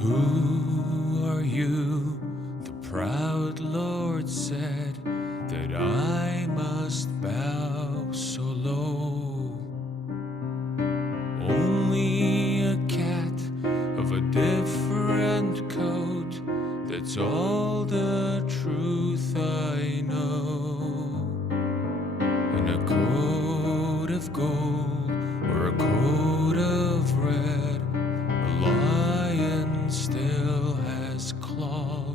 Who are you? The proud Lord said that I must bow so low. Only a cat of a different coat, that's all the truth I know. In a coat of gold or a coat of red, a lion still has claws.